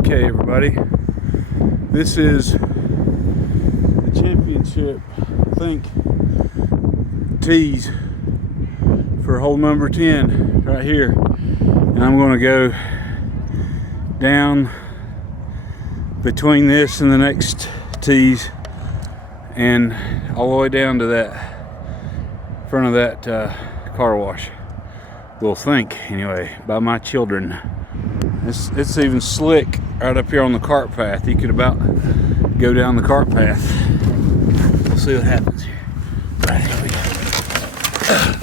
Okay, everybody, this is the championship, I think, tees for hole number 10 right here, and I'm going to go down between this and the next tees and all the way down to that front of that car wash. We'll think, anyway, by my children. It's even slick right up here on the cart path. You could about go down the cart path. We'll see what happens here. Right, here we go.